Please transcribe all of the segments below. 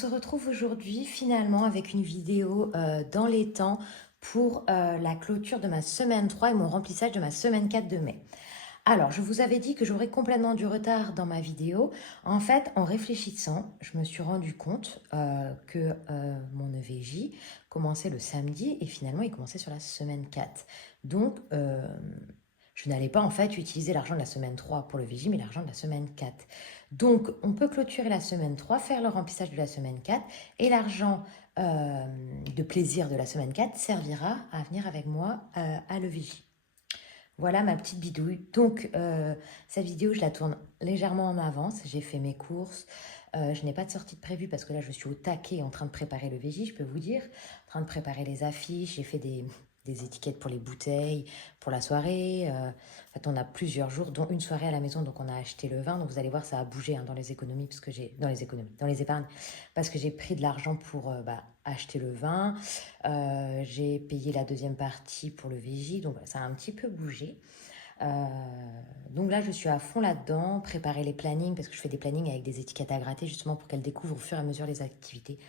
se retrouve aujourd'hui finalement avec une vidéo dans les temps pour la clôture de ma semaine 3 et mon remplissage de ma semaine 4 de mai. Alors, je vous avais dit que j'aurais complètement du retard dans ma vidéo. En fait, en réfléchissant, je me suis rendu compte que mon EVJ commençait le samedi et finalement, il commençait sur la semaine 4. Donc, je n'allais pas en fait utiliser l'argent de la semaine 3 pour le VJ, mais l'argent de la semaine 4. Donc, on peut clôturer la semaine 3, faire le remplissage de la semaine 4 et l'argent de plaisir de la semaine 4 servira à venir avec moi à l'EVJ. Voilà ma petite bidouille. Donc, cette vidéo, je la tourne légèrement en avance. J'ai fait mes courses. Je n'ai pas de sortie de prévue parce que là, je suis au taquet en train de préparer le VJ, je peux vous dire. En train de préparer les affiches. J'ai fait des étiquettes pour les bouteilles, pour la soirée. En fait, on a plusieurs jours, dont une soirée à la maison. Donc, on a acheté le vin. Donc, vous allez voir, ça a bougé dans les économies, parce que dans les épargnes, parce que j'ai pris de l'argent pour acheter le vin. J'ai payé la deuxième partie pour le VJ, donc ça a un petit peu bougé. Donc là, je suis à fond là-dedans, préparer les plannings, parce que je fais des plannings avec des étiquettes à gratter, justement pour qu'elles découvrent au fur et à mesure les activités.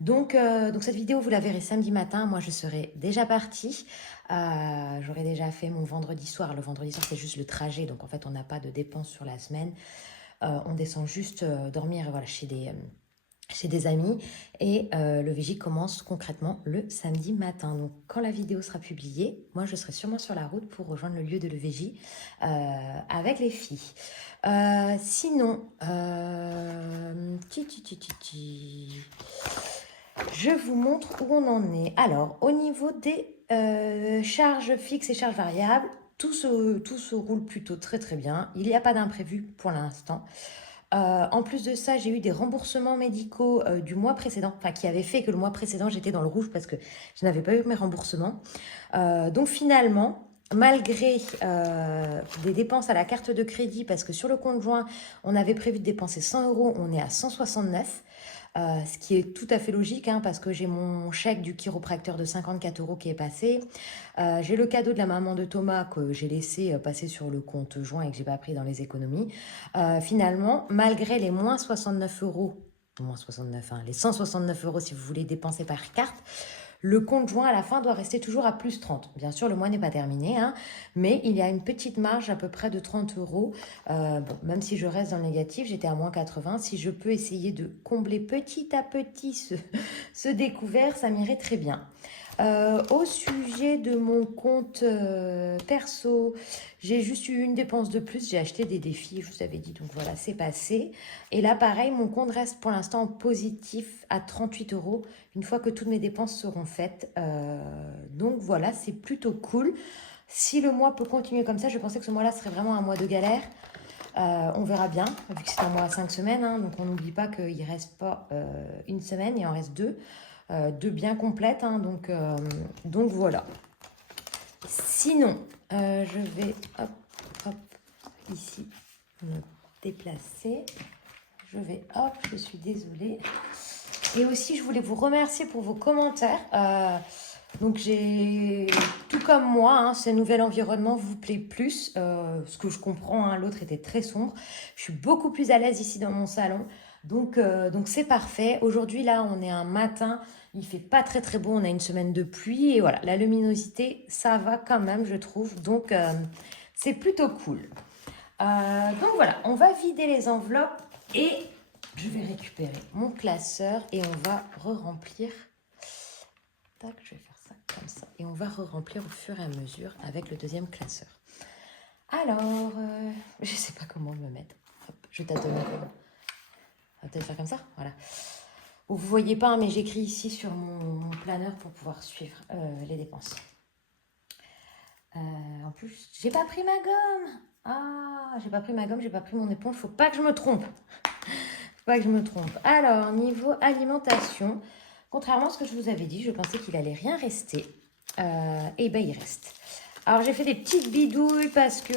Donc cette vidéo, vous la verrez samedi matin. Moi, je serai déjà partie. J'aurai déjà fait mon vendredi soir. Le vendredi soir, c'est juste le trajet, donc en fait, on n'a pas de dépenses sur la semaine. On descend juste dormir voilà, chez des amis et le VJ commence concrètement le samedi matin. Donc quand la vidéo sera publiée, moi je serai sûrement sur la route pour rejoindre le lieu de l'EVJ avec les filles. Sinon, je vous montre où on en est. Alors, au niveau des charges fixes et charges variables, tout se roule plutôt très très bien. Il n'y a pas d'imprévu pour l'instant. En plus de ça, j'ai eu des remboursements médicaux du mois précédent, enfin qui avaient fait que le mois précédent, j'étais dans le rouge parce que je n'avais pas eu mes remboursements. Donc finalement, malgré des dépenses à la carte de crédit, parce que sur le compte joint, on avait prévu de dépenser 100 €, on est à 169. Ce qui est tout à fait logique, hein, parce que j'ai mon chèque du chiropracteur de 54 € qui est passé. J'ai le cadeau de la maman de Thomas que j'ai laissé passer sur le compte joint et que j'ai pas pris dans les économies. Finalement, malgré les moins 69 €, moins 69, hein, les 169 € si vous voulez dépenser par carte, le compte joint à la fin doit rester toujours à plus 30. Bien sûr, le mois n'est pas terminé, hein, mais il y a une petite marge à peu près de 30 €. Bon, même si je reste dans le négatif, j'étais à moins 80. Si je peux essayer de combler petit à petit ce découvert, ça m'irait très bien. Au sujet de mon compte perso, j'ai juste eu une dépense de plus. J'ai acheté des défis, je vous avais dit, donc voilà, c'est passé. Et là, pareil, mon compte reste pour l'instant positif à 38 € une fois que toutes mes dépenses seront faites. Donc voilà, c'est plutôt cool. Si le mois peut continuer comme ça, je pensais que ce mois-là serait vraiment un mois de galère. On verra bien, vu que c'est un mois à 5 semaines, hein, donc on n'oublie pas qu'il ne reste pas une semaine, il en reste deux. Deux bien complètes, hein, donc voilà. Sinon, je vais hop, ici me déplacer. Je vais je suis désolée. Et aussi, je voulais vous remercier pour vos commentaires. Donc j'ai, tout comme moi, hein, ce nouvel environnement vous plaît plus, ce que je comprends, hein, l'autre était très sombre. Je suis beaucoup plus à l'aise ici dans mon salon, donc c'est parfait. Aujourd'hui là, on est un matin, il fait pas très très beau, on a une semaine de pluie et voilà, la luminosité, ça va quand même, je trouve, donc c'est plutôt cool. Donc voilà, on va vider les enveloppes et je vais récupérer mon classeur et on va re-remplir. Tac, je vais faire ça comme ça. Et on va re-remplir au fur et à mesure avec le deuxième classeur. Alors, je ne sais pas comment me mettre. Hop, je tâtonne encore. On va peut-être faire comme ça, voilà. Vous ne voyez pas, hein, mais j'écris ici sur mon planeur pour pouvoir suivre les dépenses. En plus, j'ai pas pris ma gomme. Ah, j'ai pas pris ma gomme, j'ai pas pris mon éponge. Faut pas que je me trompe. Faut pas que je me trompe. Alors, niveau alimentation, contrairement à ce que je vous avais dit, je pensais qu'il allait rien rester. Et ben, il reste. Alors, j'ai fait des petites bidouilles parce que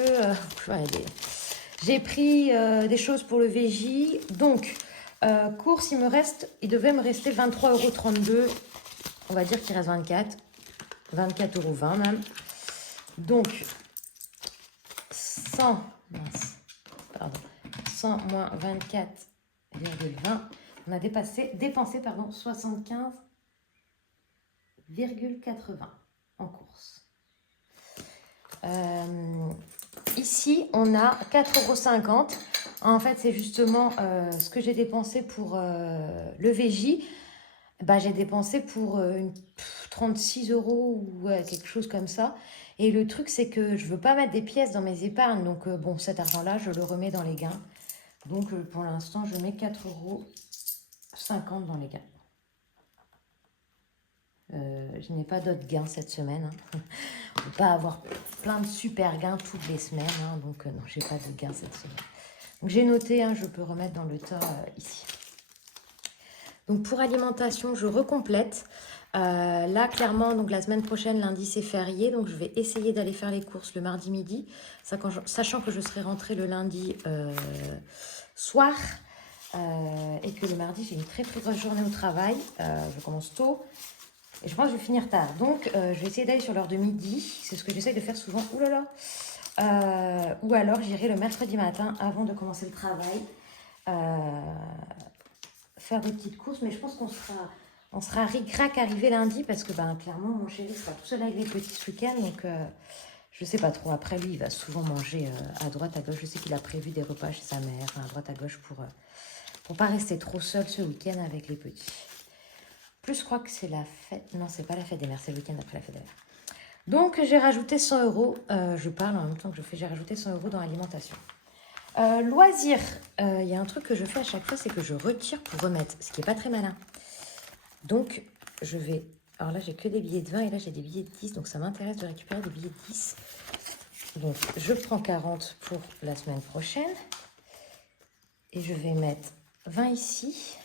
j'ai pris des choses pour le VJ. Donc, course, il devait me rester 23,32 €. On va dire qu'il reste 24. 24,20 € même. Donc, 100 moins 24,20, On a dépensé pardon, 75,80 en course. Ici, on a 4,50 €. En fait, c'est justement ce que j'ai dépensé pour le VJ. Bah, j'ai dépensé pour 36 € ou quelque chose comme ça. Et le truc, c'est que je veux pas mettre des pièces dans mes épargnes. Donc, bon, cet argent-là, je le remets dans les gains. Donc, pour l'instant, je mets 4,50 € dans les gains. Je n'ai pas d'autres gains cette semaine. Hein. On ne peut pas avoir plein de super gains toutes les semaines. Hein. Donc, non, je n'ai pas de gains cette semaine. Donc, j'ai noté, hein, je peux remettre dans le tas ici. Donc, pour alimentation, je recomplète. Là, clairement, donc la semaine prochaine, lundi, c'est férié. Donc, je vais essayer d'aller faire les courses le mardi midi. Sachant que je serai rentrée le lundi soir. Et que le mardi, j'ai une très très grosse journée au travail. Je commence tôt. Et je pense que je vais finir tard. Donc, je vais essayer d'aller sur l'heure de midi. C'est ce que j'essaye de faire souvent. Ouh là là. Ou alors, j'irai le mercredi matin avant de commencer le travail. Faire des petites courses. Mais je pense qu'on sera ric-rac arrivé lundi. Parce que, ben, clairement, mon chéri sera tout seul avec les petits ce week-end. Donc, je ne sais pas trop. Après, lui, il va souvent manger à droite, à gauche. Je sais qu'il a prévu des repas chez sa mère, à droite, à gauche, pour pas rester trop seul ce week-end avec les petits. Plus, je crois que c'est la fête. Non, c'est pas la fête des mères, c'est le week-end après la fête des mères. Donc, j'ai rajouté 100 €. Je parle en même temps que je fais. J'ai rajouté 100 € dans l'alimentation. Loisirs. Il y a un truc que je fais à chaque fois, c'est que je retire pour remettre, ce qui n'est pas très malin. Donc, je vais... Alors là, j'ai que des billets de 20 et là, j'ai des billets de 10. Donc, ça m'intéresse de récupérer des billets de 10. Donc, je prends 40 pour la semaine prochaine. Et je vais mettre 20 ici.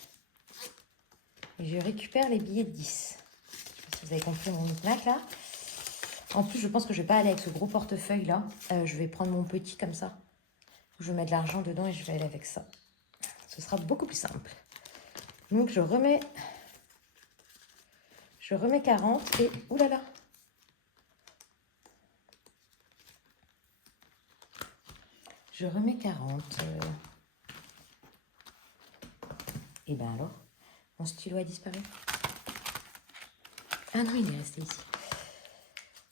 Et je récupère les billets de 10. Je sais pas si vous avez compris mon knack là. En plus, je pense que je ne vais pas aller avec ce gros portefeuille là. Je vais prendre mon petit comme ça. Je vais mettre de l'argent dedans et je vais aller avec ça. Ce sera beaucoup plus simple. Donc, je remets 40 et... Oulala. Je remets 40. Et ben alors, mon stylo a disparu. Ah non, il est resté ici.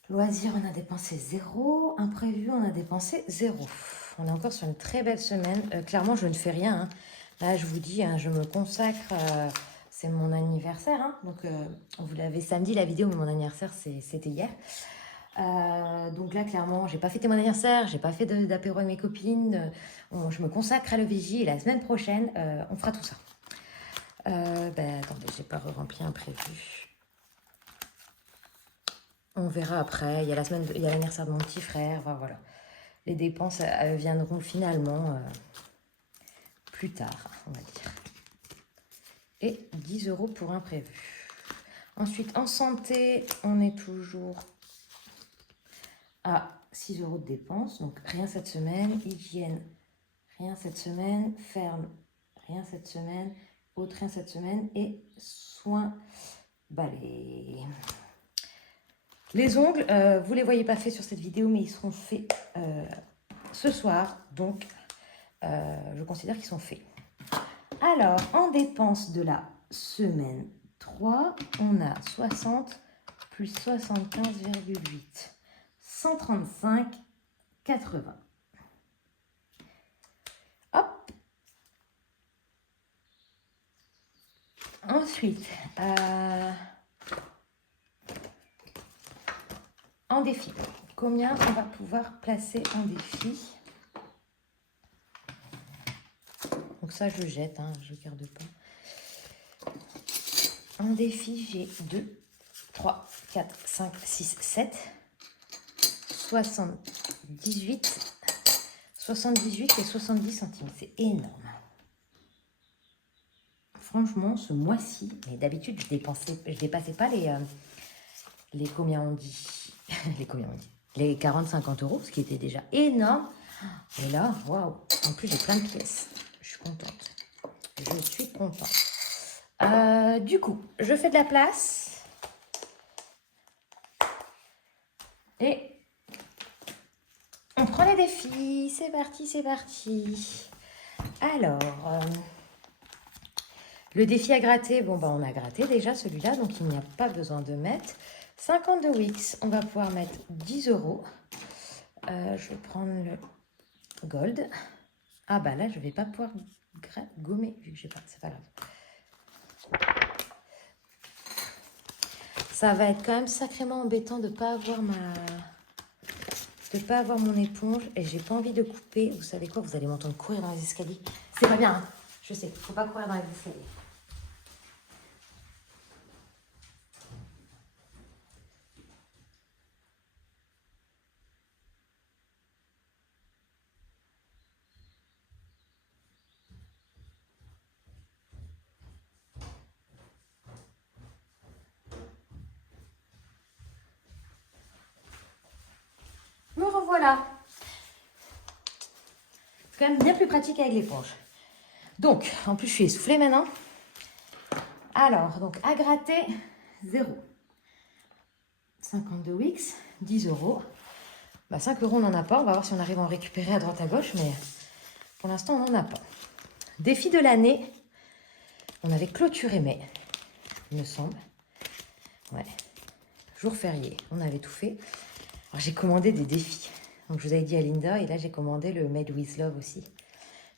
Loisirs, on a dépensé 0. Imprévu, on a dépensé 0. On est encore sur une très belle semaine. Clairement, je ne fais rien. Hein. Là, je vous dis, hein, je me consacre. C'est mon anniversaire. Hein. Donc, vous l'avez samedi, la vidéo, mais mon anniversaire, c'était hier. Donc là, clairement, j'ai pas fêté mon anniversaire. J'ai pas fait d'apéro avec mes copines. Je me consacre à l'EVJ. Et la semaine prochaine, on fera tout ça. Attendez, j'ai pas rempli un prévu. On verra après. Il y a l'anniversaire de mon petit frère. Voilà. Les dépenses viendront finalement plus tard, on va dire. Et 10 € pour imprévu. Ensuite, en santé, on est toujours à 6 € de dépenses. Donc, rien cette semaine. Hygiène, rien cette semaine. Ferme, rien cette semaine. Autre, rien cette semaine. Et soins, les ongles, vous ne les voyez pas faits sur cette vidéo, mais ils seront faits ce soir. Donc, je considère qu'ils sont faits. Alors, en dépenses de la semaine 3, on a 60 plus 75,8. 135,80. Hop. Ensuite, en défi. Combien on va pouvoir placer en défi? Donc ça, je jette, hein, je ne garde pas. En défi, j'ai 2, 3, 4, 5, 6, 7, 78 et 70 centimes. C'est énorme. Franchement, ce mois-ci, mais d'habitude, je dépassais pas les combien on dit les 40-50 €, ce qui était déjà énorme. Et là, waouh. En plus, j'ai plein de pièces. Je suis contente. Je suis contente. Du coup, je fais de la place. Et on prend les défis. C'est parti, c'est parti. Alors, Le défi à gratter, bon, bah, on a gratté déjà celui-là, donc il n'y a pas besoin de mettre. 50 de Wix, on va pouvoir mettre 10 euros. Je vais prendre le gold. Ah bah là, je ne vais pas pouvoir gommer, vu que j'ai pas, c'est pas grave. Ça va être quand même sacrément embêtant de ne pas avoir mon éponge et j'ai pas envie de couper. Vous savez quoi, vous allez m'entendre courir dans les escaliers. C'est pas bien, hein, je sais, faut pas courir dans les escaliers. Me revoilà. C'est quand même bien plus pratique avec l'éponge. Donc, en plus, je suis essoufflée maintenant. Alors, donc, à gratter, 0. 52 Wix, 10 euros. Bah, 5 euros, on n'en a pas. On va voir si on arrive à en récupérer à droite à gauche, mais pour l'instant, on n'en a pas. Défi de l'année. On avait clôturé mai, il me semble. Ouais. Jour férié, on avait tout fait. Alors, j'ai commandé des défis. Donc, je vous avais dit à Linda, et là, j'ai commandé le Made with Love aussi.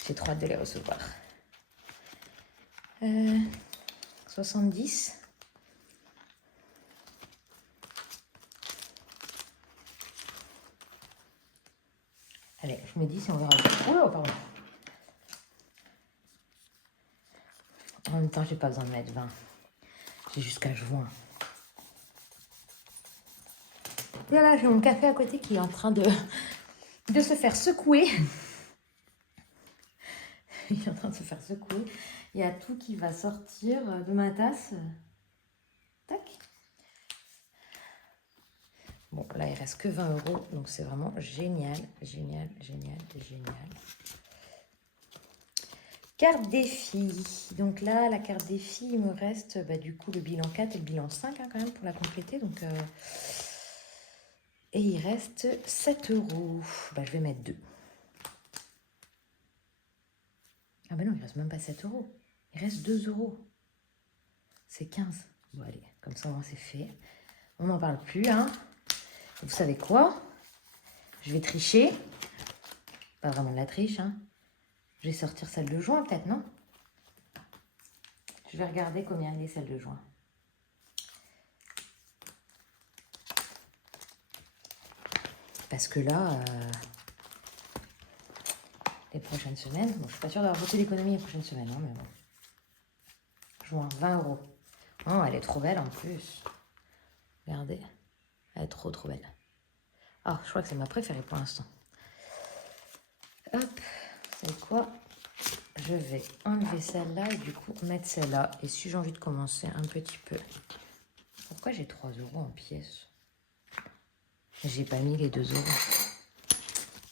J'ai trop hâte de les recevoir. 70. Allez, je me dis si on verra. Oh, pardon. En même temps, j'ai pas besoin de mettre 20. J'ai jusqu'à juin. Et là, j'ai mon café à côté qui est en train de se faire secouer. Il est en train de se faire secouer. Il y a tout qui va sortir de ma tasse. Tac. Bon, là, il reste que 20 euros. Donc, c'est vraiment génial, génial, génial, génial. Carte défi. Donc là, la carte défi, il me reste du coup le bilan 4 et le bilan 5 hein, quand même pour la compléter. Donc, et il reste 7 euros. Bah, je vais mettre 2. Ah ben non, il reste même pas 7 euros. Il reste 2 euros. C'est 15. Bon, allez, comme ça, c'est fait. On n'en parle plus, hein. Vous savez quoi? Je vais tricher. Pas vraiment de la triche, hein. Je vais sortir celle de juin, peut-être, non? Je vais regarder combien il est celle de juin. Parce que là, les prochaines semaines, bon, je suis pas sûre d'avoir beaucoup d'économie les prochaines semaines, hein, mais bon. Juin, 20 euros. Oh, elle est trop belle en plus. Regardez. Elle est trop, trop belle. Ah, je crois que c'est ma préférée pour l'instant. Hop, vous savez quoi? Je vais enlever celle-là et du coup mettre celle-là. Et si j'ai envie de commencer un petit peu... Pourquoi j'ai 3 euros en pièces? J'ai pas mis les 2 euros.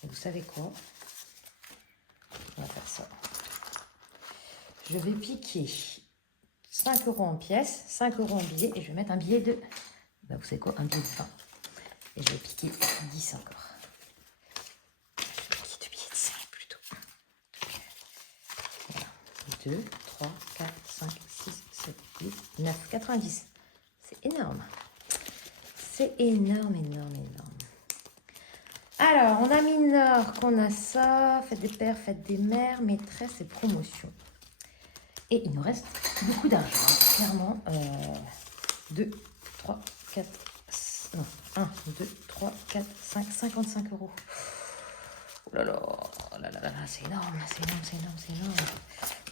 Et vous savez quoi? On va faire ça. Je vais piquer 5 euros en pièces, 5 euros en billets et je vais mettre un billet de... Bah, vous savez quoi? Un billet de 20. Et je vais piquer 10 encore. Deux billets de 5 plutôt. Voilà. 2, 3, 4, 5, 6, 7, 8, 9, 90. C'est énorme. C'est énorme, énorme, énorme. Alors, on a mineur, qu'on a ça, fête des pères, fête des mères, maîtresse et promotion. Et il nous reste beaucoup d'argent, hein. Clairement. 2, 3, 4, non, 1, 2, 3, 4, 5, 55 euros. Oh là là, oh là là là, c'est énorme, c'est énorme, c'est énorme, c'est énorme.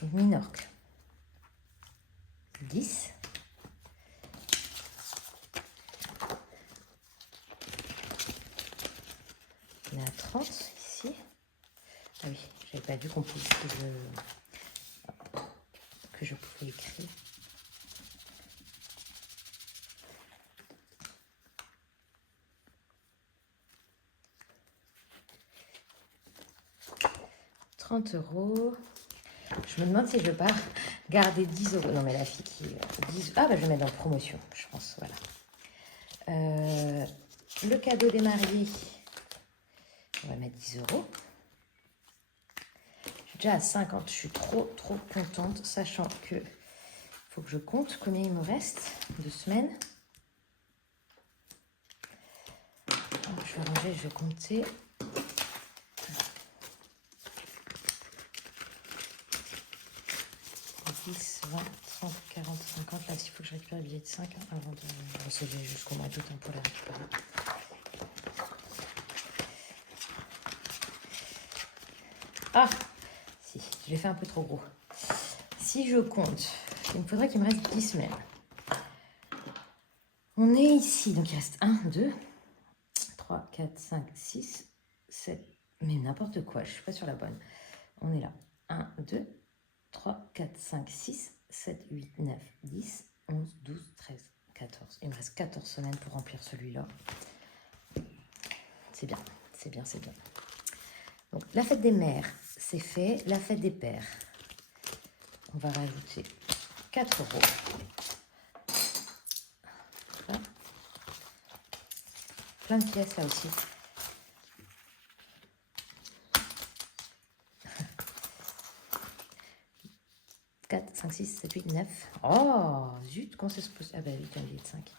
Donc, Minorque. 10. On est à 30 ici. Ah oui, j'avais pas vu qu'on pouvait que je pouvais écrire. €30. Je me demande si je vais pas garder 10 euros. Non mais la fille qui... 10... Ah bah je vais mettre dans promotion, je pense, voilà. Le cadeau des mariés, on va mettre 10 euros. Je suis déjà à 50, je suis trop contente, sachant que faut que je compte combien il me reste de semaines. Donc, je vais ranger, je vais compter. « 10, 20, 30, 40, 50. Là, il faut que je récupère le billet de 5 avant de recevoir jusqu'au mois d'août pour les récupérer. Ah, si, je l'ai fait un peu trop gros. Si je compte, il me faudrait qu'il me reste 10 semaines. On est ici, donc il reste 1, 2, 3, 4, 5, 6, 7. Mais n'importe quoi, je ne suis pas sur la bonne. On est là. 1, 2, 3, 4, 5, 6, 7, 8, 9, 10, 11, 12, 13, 14. Il me reste 14 semaines pour remplir celui-là. C'est bien, c'est bien, c'est bien. Donc, la fête des mères, c'est fait. La fête des pères, on va rajouter 4 €. Voilà. Plein de pièces là aussi. « 4, 5, 6, 7, 8, 9. Oh, zut, quand c'est supposé... Ah bah oui, un billet de 5.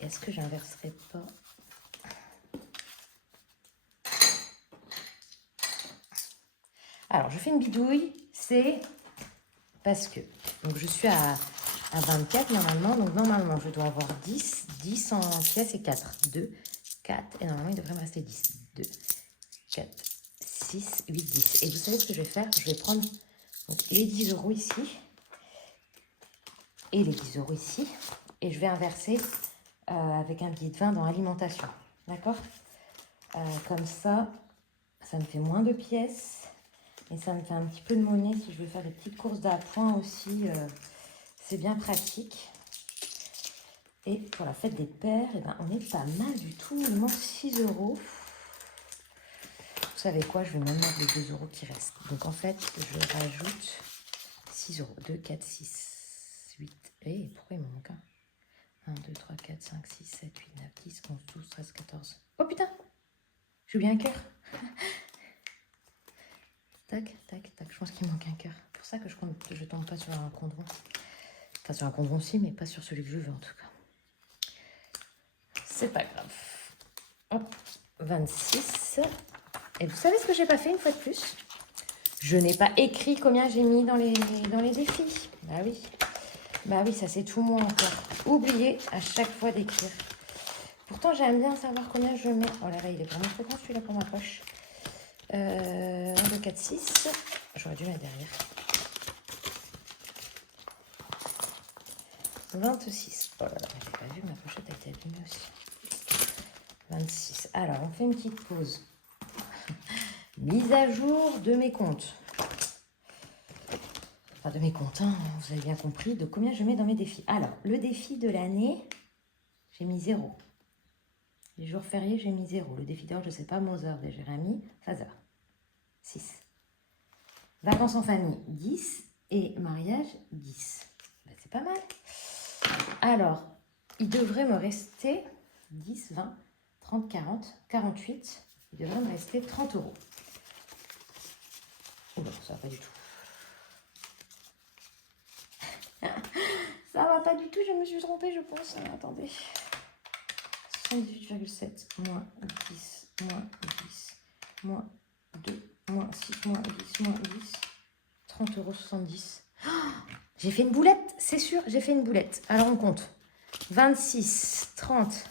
Est-ce que j'inverserai pas? Alors, je fais une bidouille, c'est parce que donc je suis à 24 normalement, donc normalement je dois avoir 10 en pièces et 4. 2, 4, et normalement il devrait me rester 10. 2, 4, 6, 8, 10. Et vous savez ce que je vais faire? Je vais prendre donc, les 10 € ici et les 10 € ici, et je vais inverser avec un billet de 20 dans alimentation. D'accord? Comme ça, ça me fait moins de pièces. Et ça me fait un petit peu de monnaie si je veux faire des petites courses d'appoint aussi. C'est bien pratique. Et pour la fête des pères, eh ben, on est pas mal du tout. Il manque 6 €. Vous savez quoi? Je vais même mettre les 2 € qui restent. Donc en fait, je rajoute 6 €. 2, 4, 6, 8. Et pourquoi il me manque un? 1, 2, 3, 4, 5, 6, 7, 8, 9, 10, 11, 12, 13, 14. Oh putain! J'ai oublié un cœur. Tac, tac, tac. Je pense qu'il manque un cœur. C'est pour ça que je tombe pas sur un condron. Enfin, sur un condron aussi, mais pas sur celui que je veux en tout cas. C'est pas grave. Hop, 26. Et vous savez ce que j'ai pas fait une fois de plus? Je n'ai pas écrit combien j'ai mis dans les défis. Bah oui. Bah oui, ça c'est tout moi encore. Oublié à chaque fois d'écrire. Pourtant, j'aime bien savoir combien je mets. Oh là là, il est vraiment trop grand celui-là pour ma poche. 1, 2, 4, 6. J'aurais dû mettre derrière. 26. Oh là là, j'ai pas vu, ma pochette a été abîmée aussi. 26. Alors, on fait une petite pause. Mise à jour de mes comptes. Enfin, de mes comptes, hein, vous avez bien compris de combien je mets dans mes défis. Alors, le défi de l'année, j'ai mis 0. Les jours fériés, j'ai mis 0. Le défi d'or, je ne sais pas, Mozart de Jérémy, Faza. 6. Vacances en famille, 10. Et mariage, 10. Ben, c'est pas mal. Alors, il devrait me rester 10, 20, 30, 40, 48. Il devrait me rester 30 €. Oh non, ça va pas du tout. Ça va pas du tout, je me suis trompée, je pense. Attendez. 78,7, moins 10, moins 10, moins 2, moins 6, moins 10, moins 10. 30,70 €. Oh, j'ai fait une boulette, c'est sûr, j'ai fait une boulette. Alors on compte. 26, 30.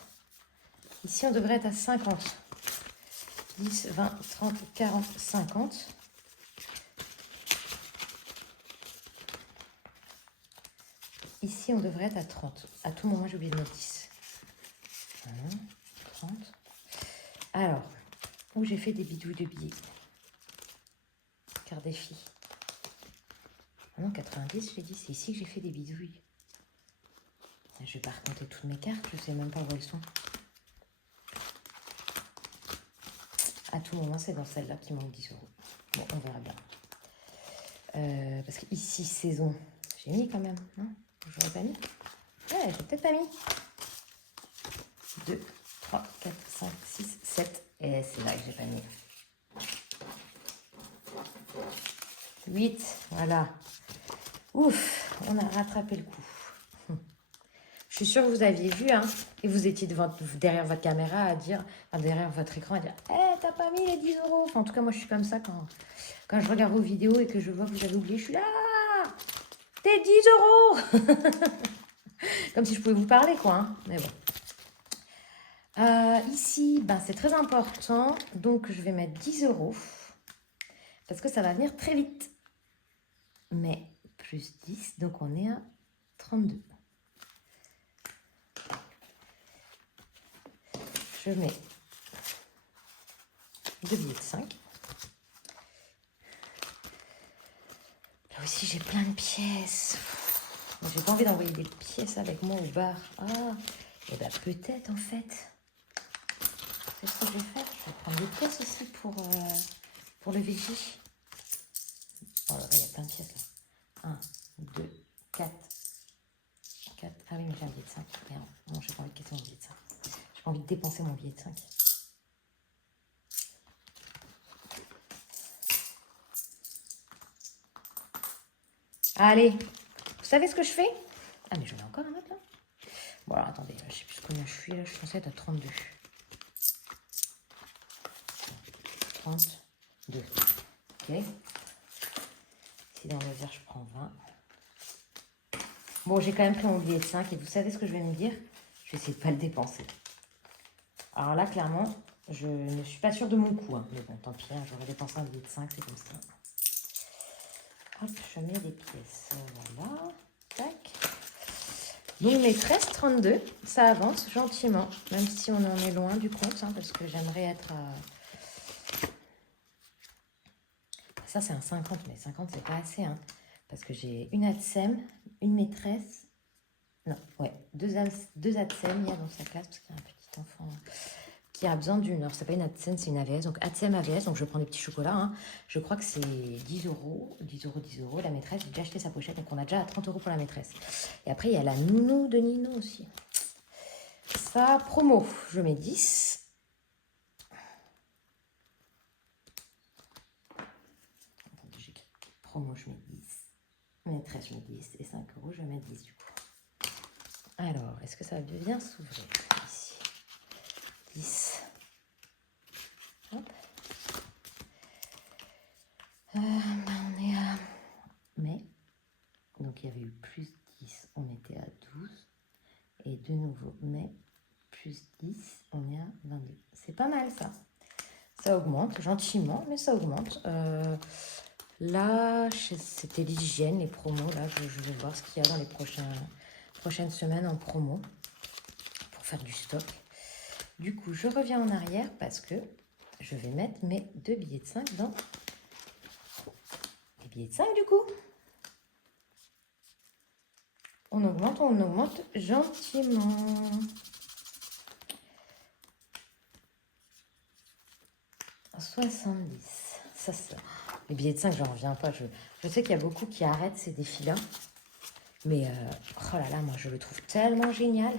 Ici, on devrait être à 50. 10, 20, 30, 40, 50. Ici, on devrait être à 30. À tout moment, j'ai oublié de mettre 10. 30. Alors, où j'ai fait des bidouilles de billets. Carte défi. Ah non, 90, je l'ai dit, c'est ici que j'ai fait des bidouilles. Je ne vais pas raconter toutes mes cartes, je ne sais même pas où elles sont. À tout moment, c'est dans celle-là qui manque 10 €. Bon, on verra bien. Parce que ici, saison, j'ai mis quand même, non? J'aurais pas mis? Ouais, j'ai peut-être pas mis. 2, 3, 4, 5, 6, 7. Et c'est là que j'ai pas mis. 8, voilà. Ouf. on a rattrapé le coup. Je suis sûre que vous aviez vu, hein, et vous étiez derrière votre caméra à dire, enfin, derrière votre écran à dire, hé, t'as pas mis les 10 euros. Enfin, en tout cas, moi, je suis comme ça quand je regarde vos vidéos et que je vois que vous avez oublié, je suis là, t'es 10 euros. Comme si je pouvais vous parler, quoi. Hein. Mais bon. Ici, ben, c'est très important, donc je vais mettre 10 euros parce que ça va venir très vite. Mais plus 10, donc on est à 32. Je mets 2 billets de 5. Là aussi, j'ai plein de pièces. J'ai pas envie d'envoyer des pièces avec moi au bar. Ah, et ben peut-être en fait. C'est ce que je vais faire. Je vais prendre des pièces aussi pour le VJ. Oh là, il y a plein de pièces là. 1, 2, 4. 4. Ah oui, mais j'ai un billet de 5. Merde. Non, j'ai pas envie de casser mon billet de 5. J'ai pas envie de dépenser mon billet de 5. Allez, vous savez ce que je fais? Ah, mais j'en ai encore un autre là. Bon, alors attendez, je sais plus combien je suis là. Je suis censée être à 32. 32. Ok. Si dans le verre, je prends 20. Bon, j'ai quand même pris mon billet de 5 et vous savez ce que je vais me dire? Je vais essayer de ne pas le dépenser. Alors là, clairement, je ne suis pas sûre de mon coup. Hein. Mais bon, tant pis, hein, j'aurais dépensé un billet de 5, c'est comme ça. Hop, je mets des pièces. Voilà. Tac. Donc mes 13,32, ça avance gentiment, même si on en est loin du compte, hein, parce que j'aimerais être à... Ça, c'est un 50, mais 50, c'est pas assez, hein, parce que j'ai une ATSEM, une maîtresse, non, ouais, deux ATSEM, il y a dans sa classe, parce qu'il y a un petit enfant qui a besoin d'une... Alors, c'est pas une ATSEM, c'est une AVS, donc ATSEM, AVS, donc je prends des petits chocolats, hein. Je crois que c'est 10 euros, 10 euros, 10 euros, la maîtresse, j'ai déjà acheté sa pochette, donc on a déjà à 30 euros pour la maîtresse. Et après, il y a la nounou de Nino aussi. Ça, promo, je mets 10. Attendez, j'écris. Promo, je mets 10. Maîtresse, je mets 10. Et 5 euros, je mets 10 du coup. Alors, est-ce que ça va bien s'ouvrir ici? 10. Hop. On est à mai. Donc, il y avait eu plus 10. On était à 12. Et de nouveau, mai, plus 10. On est à 22. C'est pas mal, ça. Ça augmente gentiment, mais ça augmente. Là, c'était l'hygiène, les promos. Là, je vais voir ce qu'il y a dans les prochaines semaines en promo pour faire du stock. Du coup, je reviens en arrière parce que je vais mettre mes 2 billets de 5 dans les billets de 5 du coup. On augmente gentiment. « 70. Ça, les billets de 5, j'en reviens pas. Je sais qu'il y a beaucoup qui arrêtent ces défis-là. Mais, oh là là, moi, je le trouve tellement génial.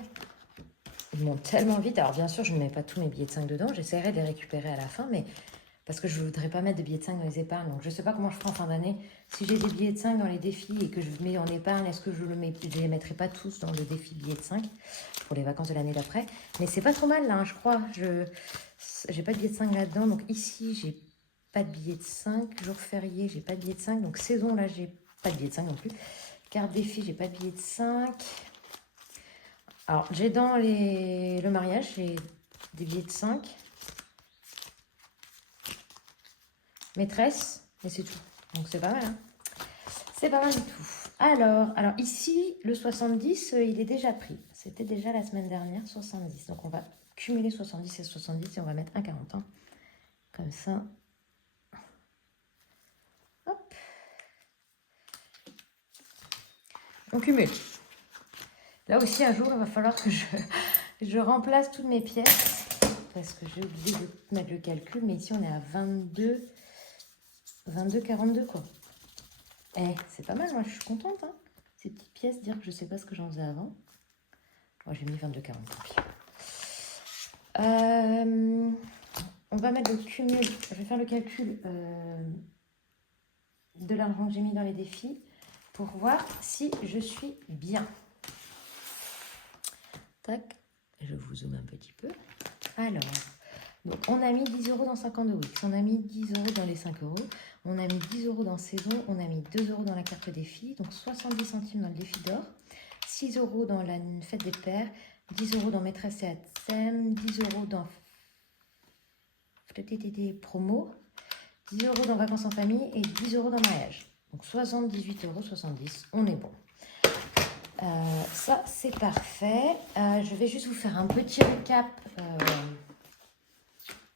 Ils montent tellement vite. Alors, bien sûr, je ne mets pas tous mes billets de 5 dedans. J'essaierai de les récupérer à la fin, mais parce que je ne voudrais pas mettre de billets de 5 dans les épargnes. Donc, je ne sais pas comment je ferai en fin d'année. Si j'ai des billets de 5 dans les défis et que je mets en épargne, est-ce que je ne les mettrai pas tous dans le défi billets de 5 pour les vacances de l'année d'après? Mais c'est pas trop mal, là, hein, je crois. J'ai pas de billets de 5 là-dedans. Donc, ici, j'ai pas de billets de 5. Jour férié, j'ai pas de billets de 5. Donc, saison, là, j'ai pas de billets de 5 non plus. Carte défi, j'ai pas de billets de 5. Alors, j'ai dans le mariage, j'ai des billets de 5. Maîtresse, et c'est tout. Donc, c'est pas mal, hein. C'est pas mal du tout. Alors ici, le 70, il est déjà pris. C'était déjà la semaine dernière, 70. Donc, on va cumuler 70 et 70 et on va mettre 1,40. Hein. Comme ça. Hop. On cumule. Là aussi, un jour, il va falloir que je remplace toutes mes pièces. Parce que j'ai oublié de mettre le calcul. Mais ici, on est à 22,42 quoi. Eh, c'est pas mal, moi je suis contente. Hein. Ces petites pièces, dire que je sais pas ce que j'en faisais avant. Moi j'ai mis 22,40. On va mettre le cumul. Je vais faire le calcul de l'argent que j'ai mis dans les défis. pour voir si je suis bien. Tac, je vous zoome un petit peu. Alors, donc on a mis 10 € dans 50 €. On a mis 10 € dans les 5 €. On a mis 10 € dans saison. On a mis 2 € dans la carte défi. Donc 70 centimes dans le défi d'or. 6 € dans la fête des pères. 10 € dans maîtresse et ATSEM. 10 € dans promo. 10 € dans vacances en famille et 10 € dans mariage. Donc 78,70 €. On est bon. Ça, c'est parfait. Je vais juste vous faire un petit récap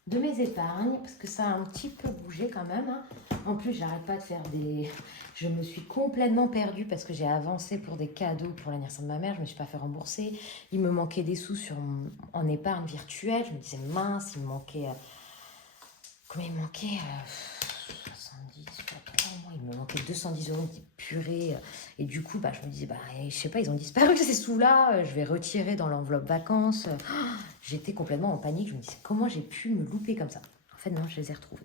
de mes épargnes, parce que ça a un petit peu bougé quand même. Hein. En plus, j'arrête pas de faire des... Je me suis complètement perdue parce que j'ai avancé pour des cadeaux pour l'anniversaire de ma mère. Je me suis pas fait rembourser. Il me manquait des sous en épargne virtuelle. Je me disais, mince, il me manquait... Combien il me manquait 70, il me manquait 210 €, des purée. Et du coup, je me disais, je sais pas, ils ont disparu ces sous-là, je vais retirer dans l'enveloppe vacances. J'étais complètement en panique, je me disais, comment j'ai pu me louper comme ça? En fait, non, je les ai retrouvés.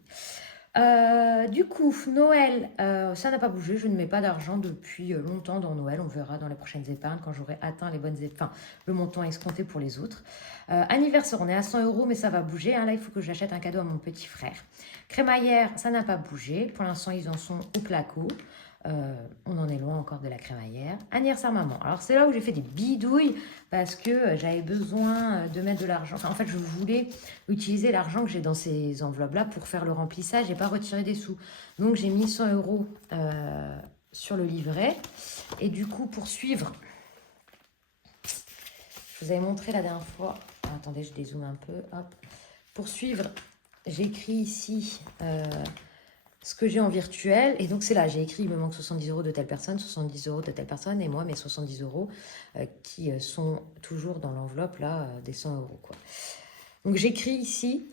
Du coup, Noël, ça n'a pas bougé, je ne mets pas d'argent depuis longtemps dans Noël, on verra dans les prochaines épargnes quand j'aurai atteint les bonnes épargnes, le montant escompté pour les autres. Anniversaire, on est à 100 €, mais ça va bouger, hein. Là il faut que j'achète un cadeau à mon petit frère. Crémaillère, ça n'a pas bougé, pour l'instant ils en sont au placo. On en est loin encore de la crémaillère. Anniversaire maman. Alors c'est là où j'ai fait des bidouilles parce que j'avais besoin de mettre de l'argent. Enfin, en fait, je voulais utiliser l'argent que j'ai dans ces enveloppes-là pour faire le remplissage et pas retirer des sous. Donc j'ai mis 100 € sur le livret. Et du coup, pour suivre, je vous avais montré la dernière fois. Attendez, je dézoome un peu. Hop. Pour suivre, j'ai écrit ici... ce que j'ai en virtuel, et donc c'est là, j'ai écrit, il me manque 70 € de telle personne, 70 € de telle personne, et moi mes 70 € qui sont toujours dans l'enveloppe là, des 100 € quoi. Donc j'écris ici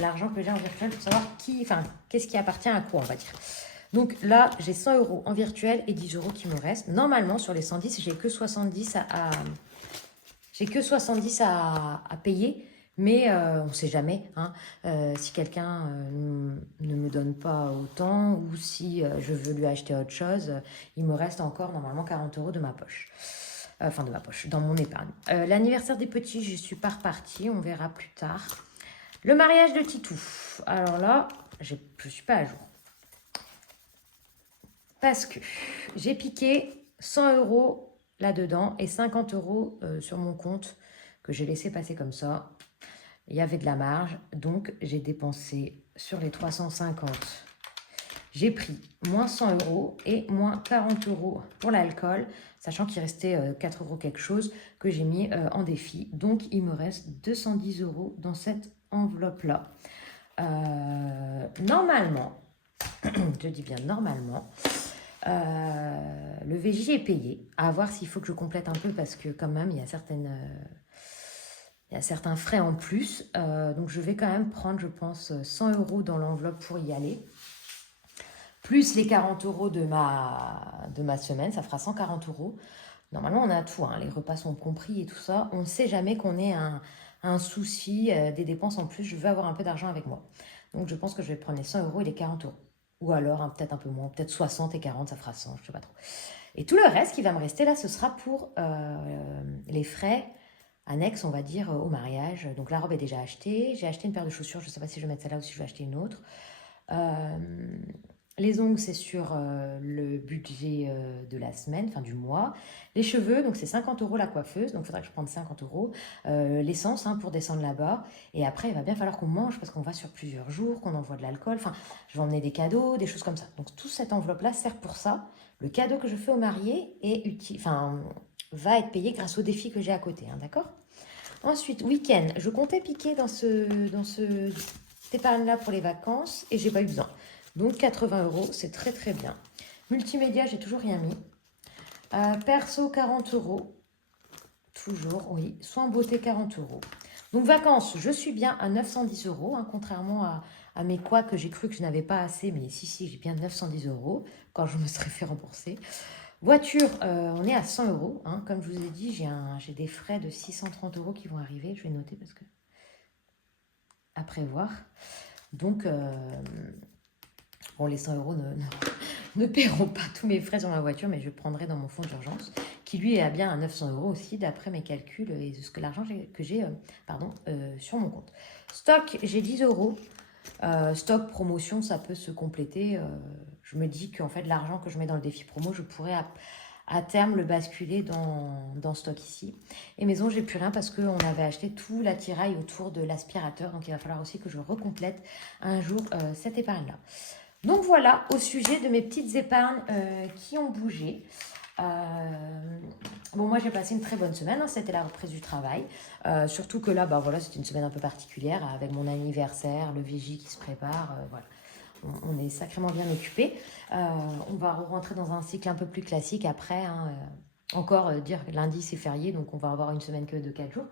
l'argent que j'ai en virtuel pour savoir qu'est-ce qui appartient à quoi, on va dire. Donc là, j'ai 100 € en virtuel et 10 € qui me restent. Normalement, sur les 110, j'ai que 70 à payer. Mais on ne sait jamais, hein, si quelqu'un ne me donne pas autant ou si je veux lui acheter autre chose, il me reste encore normalement 40 € de ma poche. Enfin de ma poche, dans mon épargne. L'anniversaire des petits, je ne suis pas repartie, on verra plus tard. Le mariage de Titou. Alors là, je ne suis pas à jour. Parce que j'ai piqué 100 € là-dedans et 50 € sur mon compte que j'ai laissé passer comme ça. Il y avait de la marge, donc j'ai dépensé sur les 350. J'ai pris moins 100 € et moins 40 € pour l'alcool, sachant qu'il restait 4 € quelque chose que j'ai mis en défi. Donc, il me reste 210 € dans cette enveloppe-là. Normalement, je dis bien normalement, le VJ est payé. À voir s'il faut que je complète un peu parce que quand même, il y a certains frais en plus, donc je vais quand même prendre, je pense, 100 € dans l'enveloppe pour y aller. Plus les 40 € de ma semaine, ça fera 140 €. Normalement, on a tout, hein, les repas sont compris et tout ça. On ne sait jamais qu'on ait un souci, des dépenses en plus. Je veux avoir un peu d'argent avec moi. Donc je pense que je vais prendre les 100 € et les 40 €. Ou alors, peut-être un peu moins, peut-être 60 et 40, ça fera 100, je ne sais pas trop. Et tout le reste qui va me rester là, ce sera pour les frais annexe, on va dire, au mariage. Donc la robe est déjà achetée. J'ai acheté une paire de chaussures. Je ne sais pas si je vais mettre celle-là ou si je vais acheter une autre. Les ongles, c'est sur le budget de la semaine, enfin du mois. Les cheveux, donc c'est 50 € la coiffeuse. Donc il faudra que je prenne 50 €. L'essence pour descendre là-bas. Et après, il va bien falloir qu'on mange parce qu'on va sur plusieurs jours, qu'on envoie de l'alcool. Enfin, je vais emmener des cadeaux, des choses comme ça. Donc toute cette enveloppe-là sert pour ça. Le cadeau que je fais au marié est utile. Enfin, va être payé grâce au défi que j'ai à côté, hein, d'accord? Ensuite, week-end, je comptais piquer dans ce épargne-là pour les vacances et j'ai pas eu besoin. Donc 80 €, c'est très très bien. Multimédia, j'ai toujours rien mis. Perso, 40 €. Toujours, oui. Soins beauté, 40 €. Donc vacances, je suis bien à 910 €, hein, contrairement à mes quoi que j'ai cru que je n'avais pas assez. Mais si, j'ai bien 910 € quand je me serais fait rembourser. Voiture, on est à 100 €. Hein. Comme je vous ai dit, j'ai des frais de 630 € qui vont arriver. Je vais noter parce que à prévoir. Donc, bon, les 100 € ne paieront pas tous mes frais sur ma voiture, mais je prendrai dans mon fonds d'urgence, qui lui est à bien à 900 euros aussi, d'après mes calculs et de ce que l'argent que j'ai sur mon compte. Stock, j'ai 10 euros. Stock, promotion, ça peut se compléter. Je me dis qu'en fait, l'argent que je mets dans le défi promo, je pourrais à terme le basculer dans stock ici. Et maison, j'ai plus rien parce qu'on avait acheté tout l'attirail autour de l'aspirateur. Donc, il va falloir aussi que je recomplète un jour cette épargne-là. Donc, voilà, au sujet de mes petites épargnes qui ont bougé. Bon, moi j'ai passé une très bonne semaine, hein, c'était la reprise du travail. Surtout que là, bah voilà, c'était une semaine un peu particulière avec mon anniversaire, le VJ qui se prépare. Voilà, on est sacrément bien occupés. On va rentrer dans un cycle un peu plus classique après. Hein, encore dire que lundi c'est férié, donc on va avoir une semaine que de 4 jours.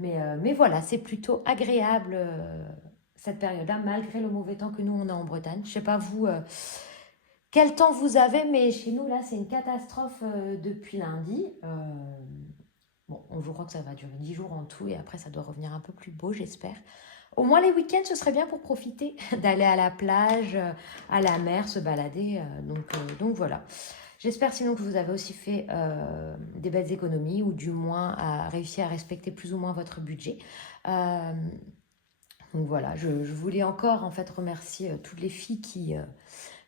Mais voilà, c'est plutôt agréable cette période-là, malgré le mauvais temps que nous on a en Bretagne. Je sais pas vous. Quel temps vous avez, mais chez nous, là, c'est une catastrophe depuis lundi. Bon, je crois que ça va durer 10 jours en tout et après, ça doit revenir un peu plus beau, j'espère. Au moins, les week-ends, ce serait bien pour profiter d'aller à la plage, à la mer, se balader. Donc voilà. J'espère sinon que vous avez aussi fait des belles économies ou du moins réussi à respecter plus ou moins votre budget. Donc voilà, je voulais encore en fait remercier toutes les filles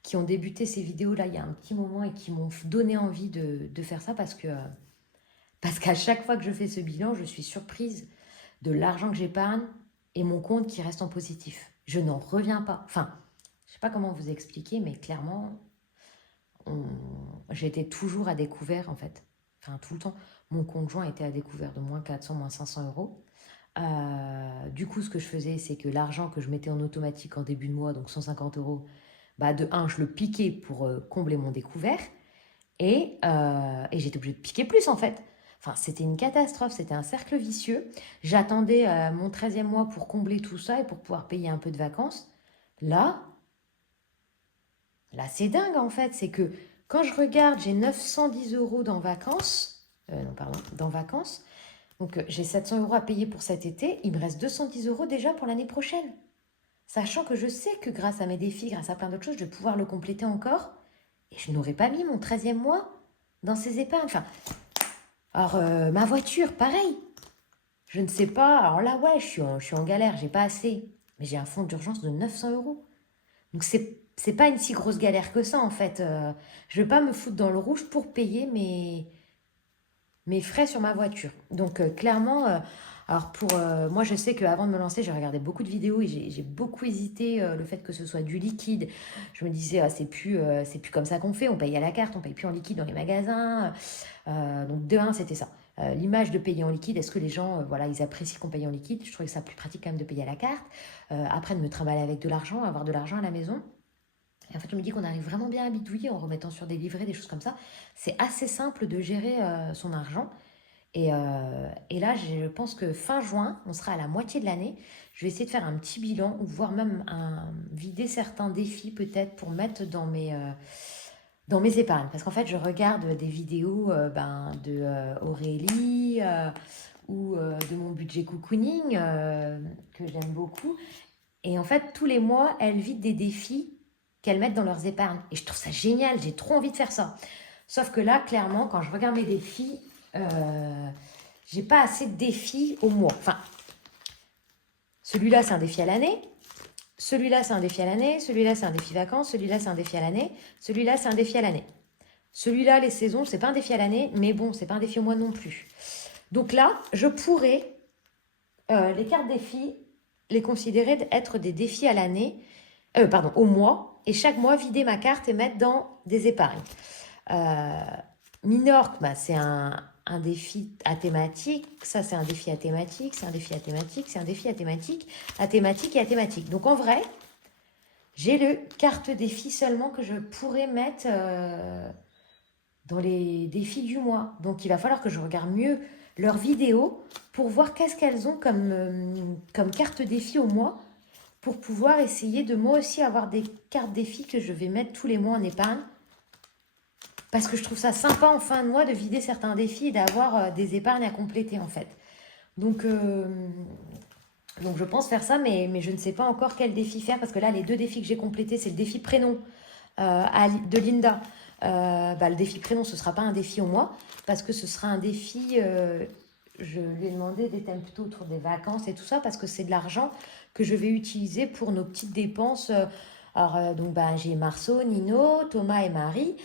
qui ont débuté ces vidéos-là il y a un petit moment et qui m'ont donné envie de faire ça parce qu'à chaque fois que je fais ce bilan, je suis surprise de l'argent que j'épargne et mon compte qui reste en positif. Je n'en reviens pas. Enfin, je ne sais pas comment vous expliquer, mais clairement, j'étais toujours à découvert en fait. Enfin, tout le temps. Mon conjoint était à découvert de moins 400, moins 500 euros. Du coup, ce que je faisais, c'est que l'argent que je mettais en automatique en début de mois, donc 150 euros, bah de un, je le piquais pour combler mon découvert et j'étais obligée de piquer plus en fait. Enfin, c'était une catastrophe, c'était un cercle vicieux. J'attendais mon 13e mois pour combler tout ça et pour pouvoir payer un peu de vacances. Là, là c'est dingue en fait. C'est que quand je regarde, j'ai 910 euros dans vacances. Non, pardon, dans vacances. Donc j'ai 700 euros à payer pour cet été. Il me reste 210 euros déjà pour l'année prochaine. Sachant que je sais que grâce à mes défis, grâce à plein d'autres choses, je vais pouvoir le compléter encore. Et je n'aurais pas mis mon 13e mois dans ces épargnes. Enfin, alors, ma voiture, pareil. Je ne sais pas. Alors là, ouais, je suis en galère, j'ai pas assez. Mais j'ai un fonds d'urgence de 900 euros. Donc, c'est pas une si grosse galère que ça, en fait. Je vais pas me foutre dans le rouge pour payer mes frais sur ma voiture. Donc, clairement, alors moi, je sais qu'avant de me lancer, j'ai regardé beaucoup de vidéos et j'ai beaucoup hésité. Le fait que ce soit du liquide, je me disais, ah, c'est plus comme ça qu'on fait. On paye à la carte, on paye plus en liquide dans les magasins. Donc, de un, c'était ça. L'image de payer en liquide, est-ce que les gens, voilà, ils apprécient qu'on paye en liquide? Je trouvais ça plus pratique quand même de payer à la carte. Après, de me trimballer avec de l'argent, avoir de l'argent à la maison. Et en fait, je me dis qu'on arrive vraiment bien à bidouiller en remettant sur des livrets, des choses comme ça. C'est assez simple de gérer son argent. Et là, je pense que fin juin, on sera à la moitié de l'année. Je vais essayer de faire un petit bilan ou voire même vider certains défis peut-être pour mettre dans mes épargnes. Parce qu'en fait, je regarde des vidéos de Aurélie ou de mon budget cocooning que j'aime beaucoup. Et en fait, tous les mois, elles vident des défis qu'elles mettent dans leurs épargnes. Et je trouve ça génial, j'ai trop envie de faire ça. Sauf que là, clairement, quand je regarde mes défis, j'ai pas assez de défis au mois. Enfin, celui-là, c'est un défi à l'année. Celui-là, c'est un défi à l'année. Celui-là, c'est un défi vacances. Celui-là, c'est un défi à l'année. Celui-là, c'est un défi à l'année. Celui-là, les saisons, c'est pas un défi à l'année, mais bon, c'est pas un défi au mois non plus. Donc là, je pourrais les cartes défis les considérer être des défis à l'année, au mois, et chaque mois vider ma carte et mettre dans des épargnes. Minorque, bah, c'est un défi à thématique, ça c'est un défi à thématique, c'est un défi à thématique, c'est un défi à thématique et à thématique. Donc en vrai, j'ai le carte défi seulement que je pourrais mettre dans les défis du mois. Donc il va falloir que je regarde mieux leurs vidéos pour voir qu'est-ce qu'elles ont comme carte défi au mois pour pouvoir essayer de moi aussi avoir des cartes défis que je vais mettre tous les mois en épargne. Parce que je trouve ça sympa en fin de mois de vider certains défis et d'avoir des épargnes à compléter en fait. Donc je pense faire ça, mais je ne sais pas encore quel défi faire. Parce que là, les deux défis que j'ai complétés, c'est le défi prénom de Linda. Le défi prénom, ce ne sera pas un défi au mois, parce que ce sera un défi, je lui ai demandé des thèmes plutôt autour des vacances et tout ça, parce que c'est de l'argent que je vais utiliser pour nos petites dépenses. J'ai Marceau, Nino, Thomas et Marie.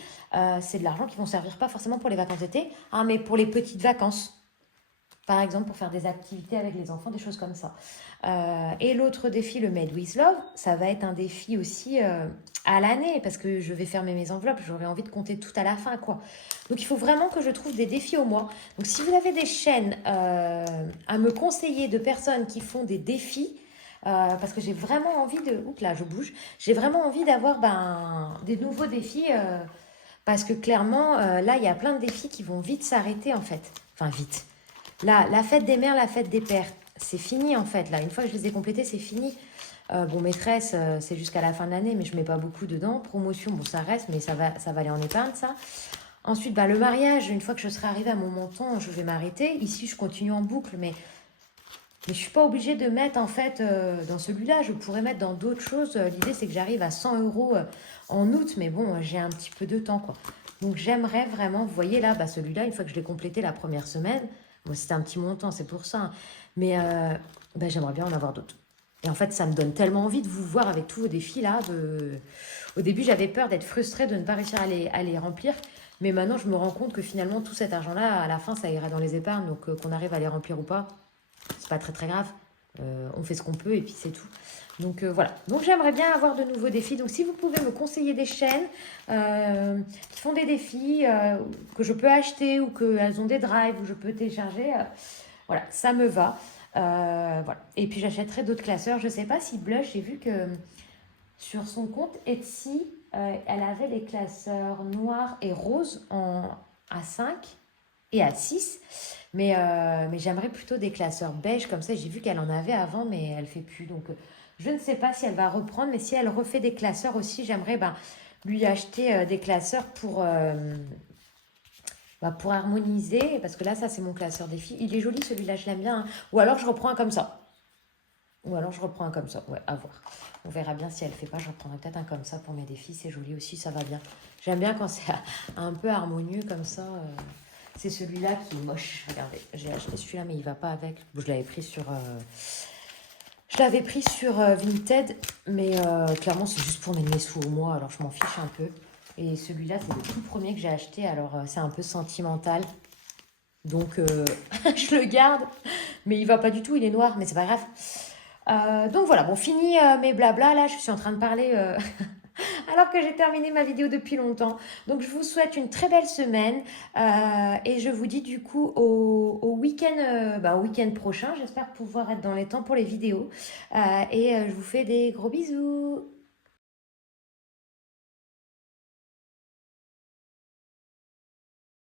C'est de l'argent qui vont servir pas forcément pour les vacances d'été, hein, mais pour les petites vacances. Par exemple, pour faire des activités avec les enfants, des choses comme ça. Et l'autre défi, le Made with Love, ça va être un défi aussi à l'année, parce que je vais fermer mes enveloppes, j'aurai envie de compter tout à la fin, quoi. Donc il faut vraiment que je trouve des défis au mois. Donc si vous avez des chaînes à me conseiller de personnes qui font des défis, parce que j'ai vraiment envie de... Oups, là, je bouge. J'ai vraiment envie d'avoir des nouveaux défis, parce que clairement, là, il y a plein de défis qui vont vite s'arrêter, en fait. Enfin, vite. Là, la fête des mères, la fête des pères, c'est fini en fait. Là, une fois que je les ai complétés, c'est fini. Maîtresse, c'est jusqu'à la fin de l'année, mais je mets pas beaucoup dedans. Promotion, bon, ça reste, mais ça va aller en épargne, ça. Ensuite, le mariage, une fois que je serai arrivée à mon montant, je vais m'arrêter. Ici, je continue en boucle, mais je suis pas obligée de mettre en fait dans celui-là. Je pourrais mettre dans d'autres choses. L'idée, c'est que j'arrive à 100 euros en août, mais bon, j'ai un petit peu de temps, quoi. Donc, j'aimerais vraiment, vous voyez là, celui-là, une fois que je l'ai complété la première semaine, bon, c'était un petit montant, c'est pour ça, hein. Mais j'aimerais bien en avoir d'autres. Et en fait, ça me donne tellement envie de vous voir avec tous vos défis là. Au début, j'avais peur d'être frustrée de ne pas réussir à les remplir. Mais maintenant, je me rends compte que finalement, tout cet argent-là, à la fin, ça ira dans les épargnes. Donc, qu'on arrive à les remplir ou pas, c'est pas très très grave. On fait ce qu'on peut et puis c'est tout. Donc voilà. Donc j'aimerais bien avoir de nouveaux défis. Donc si vous pouvez me conseiller des chaînes qui font des défis que je peux acheter ou qu'elles ont des drives où je peux télécharger, voilà, ça me va. Voilà. Et puis j'achèterai d'autres classeurs. Je sais pas si Blush, j'ai vu que sur son compte Etsy, elle avait les classeurs noirs et roses à 5 et à 6. Mais j'aimerais plutôt des classeurs beige comme ça. J'ai vu qu'elle en avait avant, mais elle fait plus. Donc, je ne sais pas si elle va reprendre, mais si elle refait des classeurs aussi, j'aimerais lui acheter des classeurs pour harmoniser. Parce que là, ça, c'est mon classeur des filles. Il est joli, celui-là, je l'aime bien, hein. Ou alors, je reprends un comme ça. Ouais, à voir. On verra bien si elle fait pas. Je reprendrai peut-être un comme ça pour mes défis. C'est joli aussi, ça va bien. J'aime bien quand c'est un peu harmonieux comme ça. C'est celui-là qui est moche. Regardez, j'ai acheté celui-là, mais il va pas avec. Bon, je l'avais pris sur Vinted, mais clairement, c'est juste pour mettre mes sous au mois, alors je m'en fiche un peu. Et celui-là, c'est le tout premier que j'ai acheté, alors c'est un peu sentimental. Donc, je le garde, mais il va pas du tout, il est noir, mais c'est pas grave. Donc voilà, bon, fini mes blabla, là, je suis en train de parler alors que j'ai terminé ma vidéo depuis longtemps. Donc je vous souhaite une très belle semaine et je vous dis du coup au week-end prochain. J'espère pouvoir être dans les temps pour les vidéos et je vous fais des gros bisous.